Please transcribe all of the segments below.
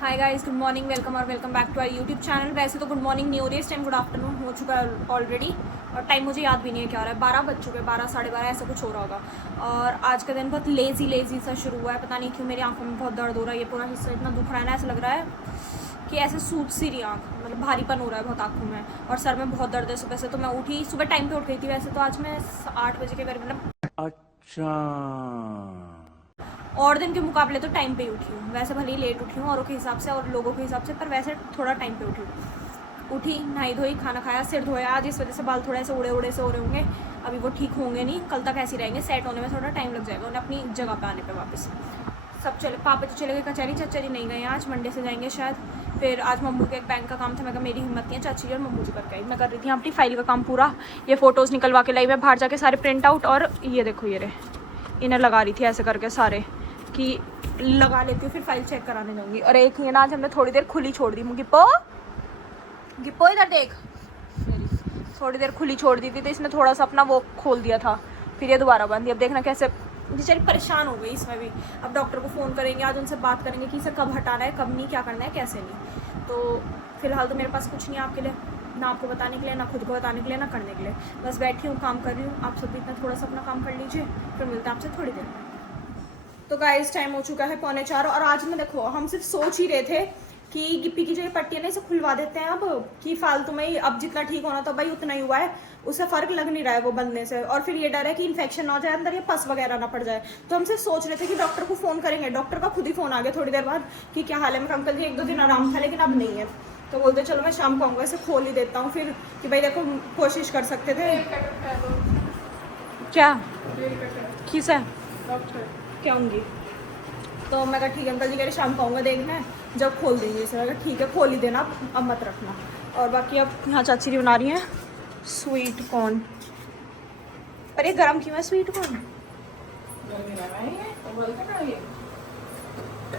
Hi guys, good morning, welcome back to our YouTube channel. वैसे तो good morning नहीं हो रही है इस टाइम, गुड आफ्टरनून हो चुका है ऑलरेडी। और टाइम मुझे याद भी नहीं है क्या हो रहा है। 12 बज चुके हैं, 12 साढ़े 12 ऐसा कुछ हो रहा होगा। और आज का दिन बहुत लेज़ी सा शुरू हुआ है। पता नहीं क्यों मेरी आंखों में बहुत दर्द हो रहा है। ये पूरा हिस्सा इतना दुख रहा है ना, ऐसा लग रहा है कि ऐसे सूज सी रही आँख, मतलब भारीपन हो रहा है बहुत आँखों में। और सर में बहुत दर्द है। सुबह से तो मैं उठी, सुबह टाइम पे उठ गई थी। वैसे तो आज मैं 8 बजे के करीब, मतलब अच्छा, और दिन के मुकाबले तो टाइम पे ही उठी हूँ। वैसे भले ही लेट उठी हूँ औरों के हिसाब से और लोगों के हिसाब से, पर वैसे थोड़ा टाइम पे उठी, नहाई धोई, खाना खाया, सिर धोया। आज इस वजह से बाल थोड़े से उड़े से हो रहे होंगे। अभी वो ठीक होंगे नहीं, कल तक ऐसे ही रहेंगे। सेट होने में थोड़ा टाइम लग जाएगा उन्हें अपनी जगह पे आने पे वापस। सब चले, पापा तो चले गए कचहरी, चाचा जी नहीं गए आज, मंडे से जाएंगे शायद। फिर आज मम्मू के एक बैंक का काम था। मैं कहा मेरी हिम्मत नहीं है, चाची जी और मम्मू जी करके आई। मैं कर रही थी अपनी फाइल का काम पूरा। ये फ़ोटोज़ निकलवा के लाई मैं बाहर जाके सारे प्रिंट आउट। और ये देखो, ये रहे, इन्हें लगा रही थी ऐसे करके सारे, कि लगा लेती हूँ फिर फाइल चेक कराने जाऊँगी। और एक ये ना आज हमने थोड़ी देर खुली छोड़ दी। गिप्पो इधर देख, थोड़ी देर खुली छोड़ दी थी तो इसने थोड़ा सा अपना वो खोल दिया था, फिर ये दोबारा बंद। अब देखना कैसे बेचारी परेशान हो गई इसमें भी। अब डॉक्टर को फ़ोन करेंगे, आज उनसे बात करेंगे कि इसे कब हटाना है, कब नहीं, क्या करना है, कैसे नहीं। तो फिलहाल तो मेरे पास कुछ नहीं है आपके लिए, ना आपको बताने के लिए, ना खुद को बताने के लिए, ना करने के लिए। बस बैठी हूँ, काम कर रही हूँ। आप सब भी इतना थोड़ा सा अपना काम कर लीजिए, फिर मिलते हैं आपसे थोड़ी देर में। तो गाइस टाइम हो चुका है 3:45। और आज में देखो, हम सिर्फ सोच ही रहे थे कि गिप्पी की जो ये पट्टी है ना, इसे खुलवा देते हैं अब, कि फालतू में ही अब जितना ठीक होना था भाई उतना ही हुआ है, उससे फ़र्क लग नहीं रहा है वो बंदने से। और फिर ये डर है कि इन्फेक्शन ना हो जाए अंदर, ये पस वगैरह ना पड़ जाए। तो हम सिर्फ सोच रहे थे कि डॉक्टर को फ़ोन करेंगे। डॉक्टर का खुद ही फ़ोन आ गया थोड़ी देर बाद कि क्या हाल है। मैं अंकल जी 1-2 दिन आराम था लेकिन अब नहीं है। तो बोलते चलो मैं शाम को आऊँगा, इसे खोल ही देता हूँ फिर, कि भाई देखो कोशिश कर सकते थे। क्या किस है क्या होंगी। तो मैं कहा ठीक है अंकल जी, कह रहे शाम को आऊँगा देखना है, जब खोल देंगे इसे। मैं कहा ठीक है खोल ही देना, अब मत रखना। और बाकी अब यहाँ चाची जी बना रही हैं स्वीट कॉर्न। पर ये गरम क्यों है स्वीट कॉर्न?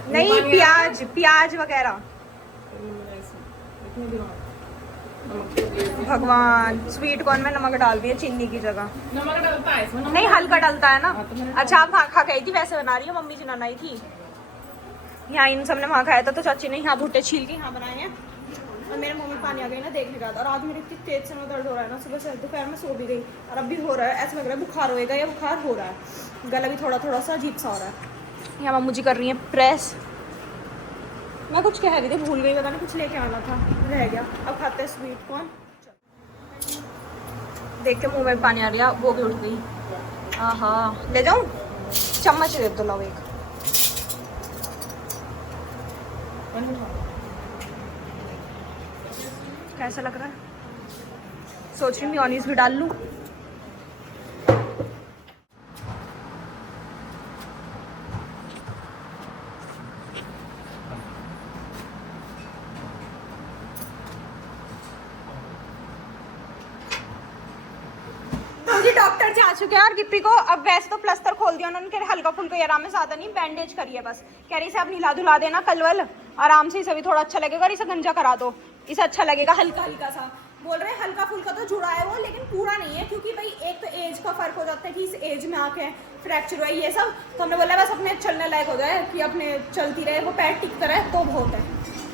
नहीं, प्याज वगैरह। भगवान, स्वीट कॉर्न में नमक डाल दिया चीनी की जगह। नमक डलता है इसमें? नहीं, हल्का डलता है ना। अच्छा, आप वहाँ खा गई थी, वैसे बना रही हो? मम्मी जी बनाई थी यहाँ, इन सब ने वहाँ खाया था, तो चाची ने यहाँ भुट्टे छील के यहाँ बनाए हैं। और मेरे मुंह में पानी आ गई ना देखने का। और आज मेरी इतनी तेज से में दर्द हो रहा है ना, सुबह से दोपहर में सो भी गई और अब भी हो रहा है। ऐसा लग रहा है बुखार होएगा, या बुखार हो रहा है। गला भी थोड़ा सा अजीब सा हो रहा है। यहाँ मम्मू जी कर रही हैं प्रेस। मैं कुछ कह रही थी, भूल गई, पता नहीं कुछ लेके आना था, रह गया। अब खाते हैं स्वीट कॉर्न। देख के मुँह में पानी आ रहा, वो भी उठ गई। हाँ, ले जाऊँ? चम्मच दे दो, लाओ एक। कैसा लग रहा है? सोच रही हूँ मेयोनीज भी डाल लूँ। डॉक्टर जी आ चुके हैं और गिप्पी को अब वैसे तो प्लास्टर खोल दिया उन्होंने, कह रहे हल्का फुल्का ही आराम में, ज़्यादा नहीं, बैंडेज करिए बस। कह रही इसे अब नीला धुला देना कल वल, आराम से, इसे भी थोड़ा अच्छा लगेगा। और इसे गंजा करा दो, इसे अच्छा लगेगा हल्का सा। बोल रहे हैं हल्का फुल्का तो जुड़ा है वो, लेकिन पूरा नहीं है, क्योंकि भाई एक तो एज का फ़र्क हो जाता है कि इस एज में आके फ्रैक्चर हुआ है ये सब। तो हमने बोला बस अपने चलने लायक हो जाए, कि अपने चलती रहे, वो पैर टिकता रहे तो बहुत है,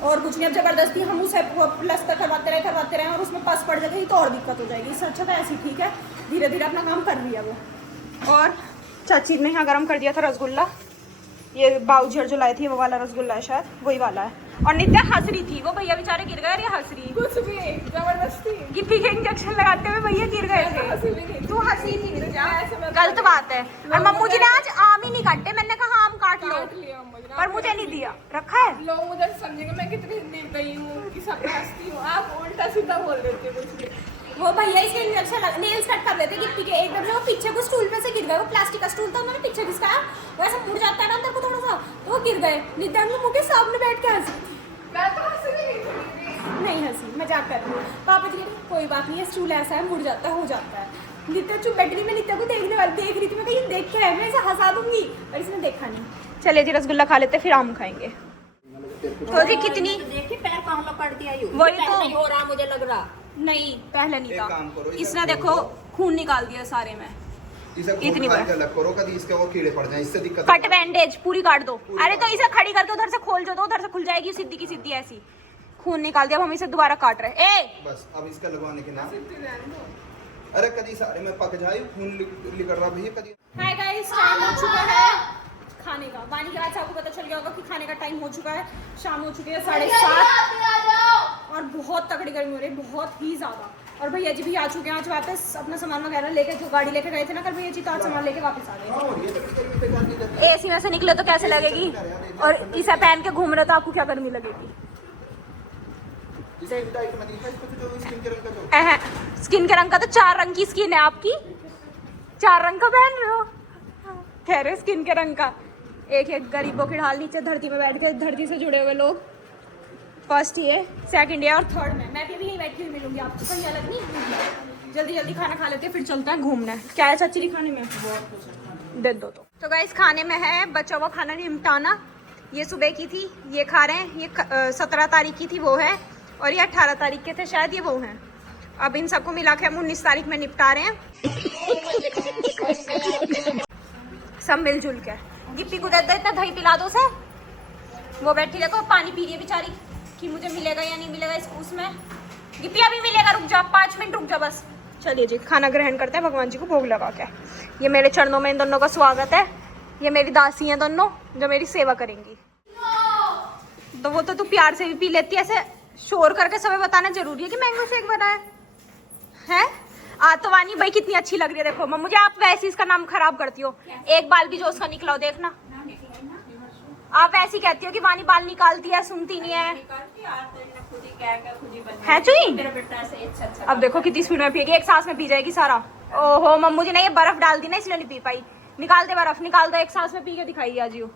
और कुछ नहीं। अब ज़बरदस्ती हम उसे प्लास्टर करवाते रहे और उसमें पस पड़ जाएगी तो और दिक्कत हो जाएगी। इससे अच्छा तो ऐसी ठीक है, धीरे धीरे अपना काम कर रही है वो। और चाची ने यहाँ गर्म कर दिया था रसगुल्ला, ये बाऊजी जो लाए थी वो वाला रसगुल्ला है शायद, वही वाला है। और नित्या हंस रही थी, वो भैया बेचारे गिर गए, हंस रही कुछ भी जबरदस्ती। गिप्पी के इंजेक्शन लगाते हुए भैया गिर गए थे। तू हंसी थी नित्या, गलत बात है। और मम्मू जी ने आज आम ही नहीं काटे, मैंने कहा आम काट लो, पर मुझे नहीं दिया, रखा है। लोग मुझे समझेंगे मैं कितनी हिंदी गई हूँ कि सब हंसती हूँ, आप उल्टा सीधा बोल देते हो कुछ भी। वो भैया इसके इंजेक्शन नेल्स कट कर देते गिप्पी के, एकदम से वो पीछे को स्टूल पे से गिर गए। वो प्लास्टिक का स्टूल था, उन्होंने पीछे घिसकाया, वैसे मुड़ जाता है ना अंदर को थोड़ा सा, तो वो गिर गए। नित्या मुँह के सामने बैठ के हंसी। मैं तो हंसी नहीं हंसी, मजाक कर रही हूँ। पापा जी कहते कोई बात नहीं है, स्टूल ऐसा है, मुड़ जाता है, हो जाता है। नित्या चुप बैठ रही, मैं नित्या को देख रही थी, मैं कहीं देख के है, मैं इसे हंसा दूंगी, पर इसने देखा नहीं। चलिए जी रसगुल्ला खा लेते, फिर आम खाएंगे। तो जी कितनी देखिए पैर कहाँ पड़ दिया, वही तो नहीं हो रहा, मुझे लग रहा नहीं, पहले नहीं था। इसने देखो खून निकाल दिया सारे में, इतनी बार अलग करो, कभी इसके वो कीड़े पड़ जाए, इससे दिक्कत। कट बैंडेज पूरी काट दो। अरे तो इसे खड़ी करके उधर से खोल जो, तो उधर से खुल जाएगी सीधी की सीधी ऐसी। खून निकाल दिया, अब हम इसे दोबारा काट रहे। ए बस अब इसका लगवाने के नाम। अरे कभी सारे में पक जाए, खून निकल रहा भैया कभी। हाय गाइस, टाइम हो चुका है खाने का। वानी के आज आपको पता चल गया होगा कि खाने का टाइम हो चुका है। शाम हो चुकी है 7:30 और बहुत तगड़ी गर्मी हो रही है, बहुत ही ज्यादा। और भैया जी भी आ चुके हैं आज वापस अपना सामान वगैरह लेके, जो गाड़ी लेके गए थे ना कल भैया जी, तो आज सामान लेके वापस आ गए। एसी में से निकले तो कैसे लगेगी, और इसे पहन के घूम रहे तो आपको क्या गर्मी लगेगी। स्किन के रंग का तो 4 रंग की स्किन है आपकी, 4 रंग का पहन रहे हो। कह रहे स्किन के रंग का। एक है गरीबों की ढाल, नीचे धरती में बैठ के धरती से जुड़े हुए लोग। फर्स्ट ये, सेकंड ये और थर्ड में मैं भी यहीं बैठी हुई मिलूंगी आपको, कहीं अलग नहीं। जल्दी जल्दी खाना खा लेते हैं, फिर चलते हैं घूमने। क्या है चाची खाने में, दे दो तो गाइस खाने में है बचा हुआ खाना निपटाना। ये सुबह की थी, ये खा रहे हैं। ये 17 तारीख की थी, वो है। और ये 18 तारीख के थे शायद, ये वो हैं। अब इन सबको मिला के हम 19 तारीख में निपटा रहे हैं सब मिलजुल के। गिप्पी को दे दो इतना दही पिला दो उसे, वो बैठी देखो पानी पी रही है बेचारी, कि मुझे मिलेगा या नहीं मिलेगा इसको। उसमें गिप्पी अभी मिलेगा, रुक जा 5 मिनट रुक जा बस। चलिए जी खाना ग्रहण करते हैं, भगवान जी को भोग लगा के। ये मेरे चरणों में इन दोनों का स्वागत है। ये मेरी दासी हैं दोनों, जो मेरी सेवा करेंगी। तो वो तो तू प्यार से भी पी लेती है, ऐसे शोर करके समय बताना जरूरी है कि मैंगो शेक बना है। तो वानी भाई कितनी अच्छी लग रही है, देखो मुझे आप वैसे इसका नाम खराब करती हो। एक बाल भी जो उसका निकला हो देखना, आप ऐसी कहती हो कि वानी बाल निकालती है, सुनती नहीं है चुई। अब देखो कितनी स्पीड में पिएगी, एक सांस में पी जाएगी सारा। ओहो मम्मू जी ने ये बर्फ डाल दी ना, इसलिए नहीं पी पाई। निकाल दे बर्फ, निकाल दो, एक सांस में पी के दिखाइए आज यू।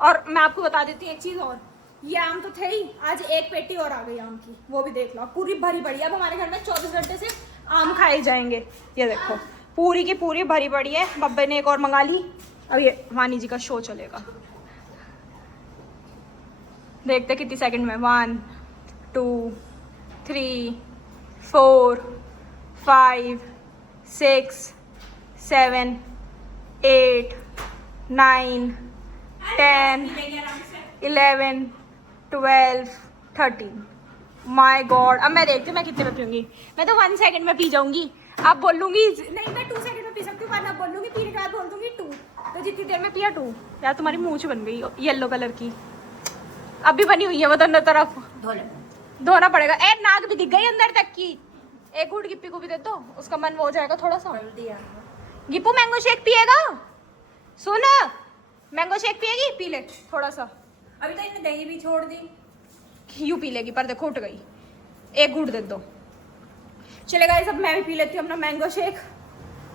और मैं आपको बता देती हूँ एक चीज और, ये आम तो थे ही, आज एक पेटी और आ गई आम की, वो भी देख लो पूरी भरी पड़ी। अब हमारे घर में 24 घंटे से आम खाए जाएंगे। ये देखो पूरी की पूरी भरी पड़ी है। बब्बे ने एक और मंगा ली। अब ये वानी जी का शो चलेगा, देखते कितनी सेकंड में। 1 2 3 4 5 6 7 8 9 10 11 12 13। माय गॉड, अब मैं देखती हूँ मैं कितने में पीऊंगी। मैं तो 1 सेकंड में पी जाऊंगी। आप बोलूंगी नहीं, मैं 2 सेकंड में पी सकती हूँ, वरना बोलूंगी पीने के बाद बोल दूंगी 2। तो जितनी देर में पिया 2। यार तुम्हारी मूंछ बन गई येलो कलर की, अभी बनी हुई है वो दोनों तरफ, धोना पड़ेगा। ए नाक भी दिख गई अंदर तक की। एक घूट गिप्पी को भी दे दो, उसका मन वो हो जाएगा थोड़ा सा। गिप्पू मैंगो शेक पिएगा, सुन मैंगो शेक पिएगी, पी ले थोड़ा सा। अभी तो इन्हें दही भी छोड़ दी, यूं पी लेगी, पर देखो उठ गई। एक घूट दे दो। चलेगा ये सब, मैं भी पी लेती हूँ अपना मैंगो शेक,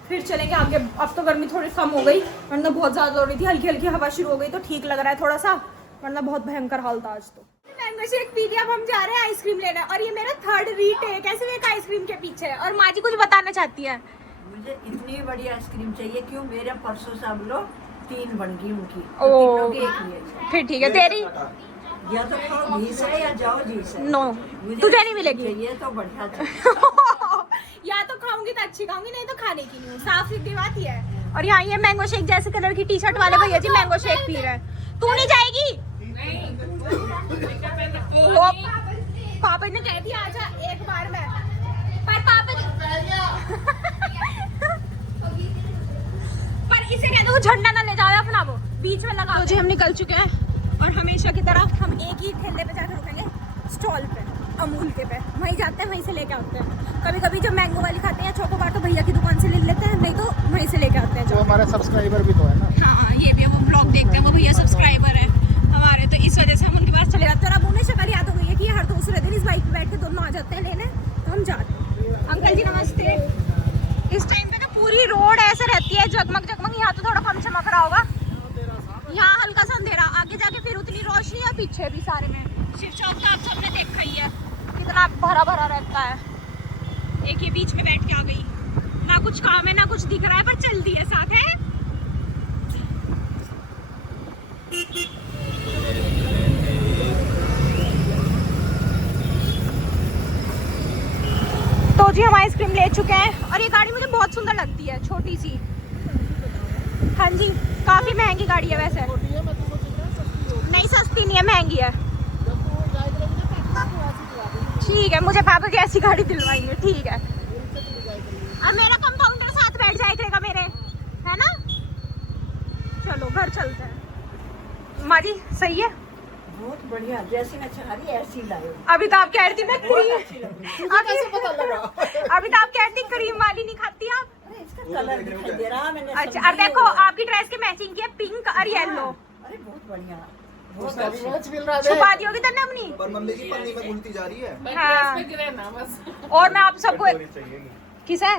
फिर चलेंगे आगे। अब तो गर्मी थोड़ी कम हो गई, वरना बहुत ज़्यादा हो रही थी। हल्की हल्की हवा शुरू हो गई तो ठीक लग रहा है थोड़ा सा, वरना बहुत भयंकर हाल था आज। तो मैंगो शेक पी लिया, अब हम जा रहे हैं आइसक्रीम लेने। और ये मेरा 3rd रीटेक है सिर्फ एक आइसक्रीम के पीछे। और माँ जी कुछ बताना चाहती है। मुझे इतनी बड़ी आइसक्रीम चाहिए, क्यों मेरे परसों सब लोग 3 बन गई उनकी, ओ, तो तीनों की एक ही है। फिर ठीक है तेरी। या तो खाओ घी से या जाओ घी से। नो, तुझे नहीं मिलेगी। ये तो बढ़िया या तो खाऊंगी तो अच्छी खाऊंगी, नहीं तो खाने की नहीं। साफ सीधी बात ही है। और यहाँ ये मैंगो शेक जैसे कलर की टी-शर्ट वाले भैया जी मैंगो शेक पी रहे हैं। तू नहीं जाएगी? पापा ने कह दिया आजा एक बार में, पर पापा पर इसे कह दो झंडा ना ले जाओ अपना, वो बीच में लगा। तो जी हम निकल चुके हैं और हमेशा की तरह हम एक ही ठेले पे जाकर रुकेंगे, स्टॉल पे, अमूल के पे। वहीं जाते हैं, वहीं से लेके आते हैं। कभी कभी जब मैंगो वाली खाते हैं चोकोबार तो भैया की दुकान से ले लेते हैं, नहीं तो वहीं से लेके आते हैं। जो हमारे सब्सक्राइबर भी तो है ना। हाँ ये भी, वो ब्लॉग देखते हैं, वो भैया सब्सक्राइबर है हमारे, तो इस वजह से हम उनके पास चले जाते हैं। और अब उन्हें शक्ल याद हो गई है कि हर दूसरे दिन इस बाइक पे बैठ के दोनों आ जाते हैं लेने, तो हम जाते हैं। अंकल जी नमस्ते। इस टाइम पे ना पूरी रोड ऐसे रहती है जगमग जगमग। यहाँ तो थोड़ा कम चमक रहा होगा, यहाँ हल्का सा अंधेरा, आगे जाके फिर उतनी रोशनी है, पीछे भी सारे में। शिव चौक तो आप सबने देखा ही है कितना भरा भरा रहता है। एक ये बीच में बैठ के आ गई, ना कुछ काम है ना कुछ दिख रहा है, पर चल दी है साथ है। तो जी हम आइसक्रीम ले चुके हैं और ये गाड़ी मुझे बहुत सुंदर लगती है, छोटी सी। हाँ जी, काफी महंगी गाड़ी है वैसे। नहीं सस्ती नहीं है, महंगी है। ठीक है, मुझे पापा की ऐसी गाड़ी दिलवाएंगे, ठीक है। अब मेरा कंपाउंडर साथ बैठ जाया करेगा मेरे, है ना। चलो घर चलते हैं। माँ जी सही है, बहुत बढ़िया, जैसी मैं चाह रही ऐसी लाए। अभी तो आप कह रही थी मैं क्रीम, अभी तो आप कह रही थी क्रीम वाली नहीं खाती आप। अरे इसका कलर दिखाई दे रहा मैंने। अच्छा, और देखो आपकी ड्रेस के मैचिंग की है पिंक और येलो। अरे बहुत बढ़िया, छुपा दी होगी तन्ने अपनी। पर मम्मी जी पन्नी में घुलती जा रही है। हाँ। में गिरे ना बस। और मैं आप सबको किस है,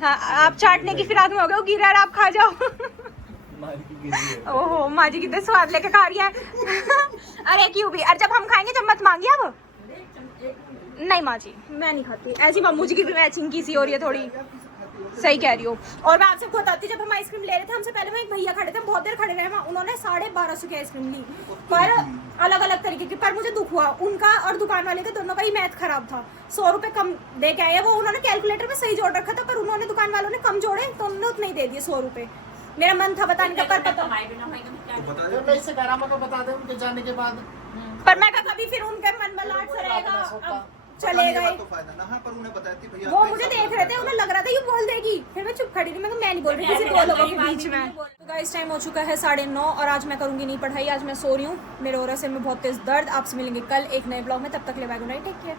हाँ आप चाटने की फिराक में हो गए, गिरा आप खा जाओ। ओहो माँ जी कितने स्वाद लेके खा रही है। अरे क्यों भी, अरे जब हम खाएंगे जब मत मांगिए अब। नहीं माँ जी मैं नहीं खाती ऐसी, मम्मू जी की भी मैचिंग की सी हो रही है थोड़ी, सही कह रही हो। और मैं आपसे बताती, जब हम आइसक्रीम ले रहे थे, हमसे पहले वहाँ एक भैया खड़े थे, बहुत देर खड़े रहे वहाँ, उन्होंने 1250 की आइसक्रीम ली, पर अलग अलग तरीके की। पर मुझे दुख हुआ उनका और दुकान वाले का, दोनों का ही मैथ खराब था। 100 रुपये कम दे के आए वो, उन्होंने कैलकुलेटर में सही जोड़ रखा था, पर उन्होंने दुकान वालों ने कम जोड़े तो उन्होंने उतने ही दे दिए 100 रुपये। मेरा मन था बताने का, पर पता बता दे उनके जाने के बाद। पर मैं कभी फिर उनके मन में लाट सा रहेगा, अब चलेगा ही। तो फायदा ना, हाँ पर उन्हें बताती भैया वो मुझे देख रहे थे, उन्हें लग रहा था ये बोल देगी, फिर मैं चुप खड़ी थी, मैं नहीं बोल रही किसी दो लोगों के बीच में। तो गाइस टाइम हो चुका है 9:30 और आज मैं करूंगी नहीं पढ़ाई, आज मैं सो रही हूँ। मेरे ओरा से में बहुत तेज दर्द। आपसे मिलेंगे कल एक नए ब्लॉग में, तब तक ले bye, good night, take care.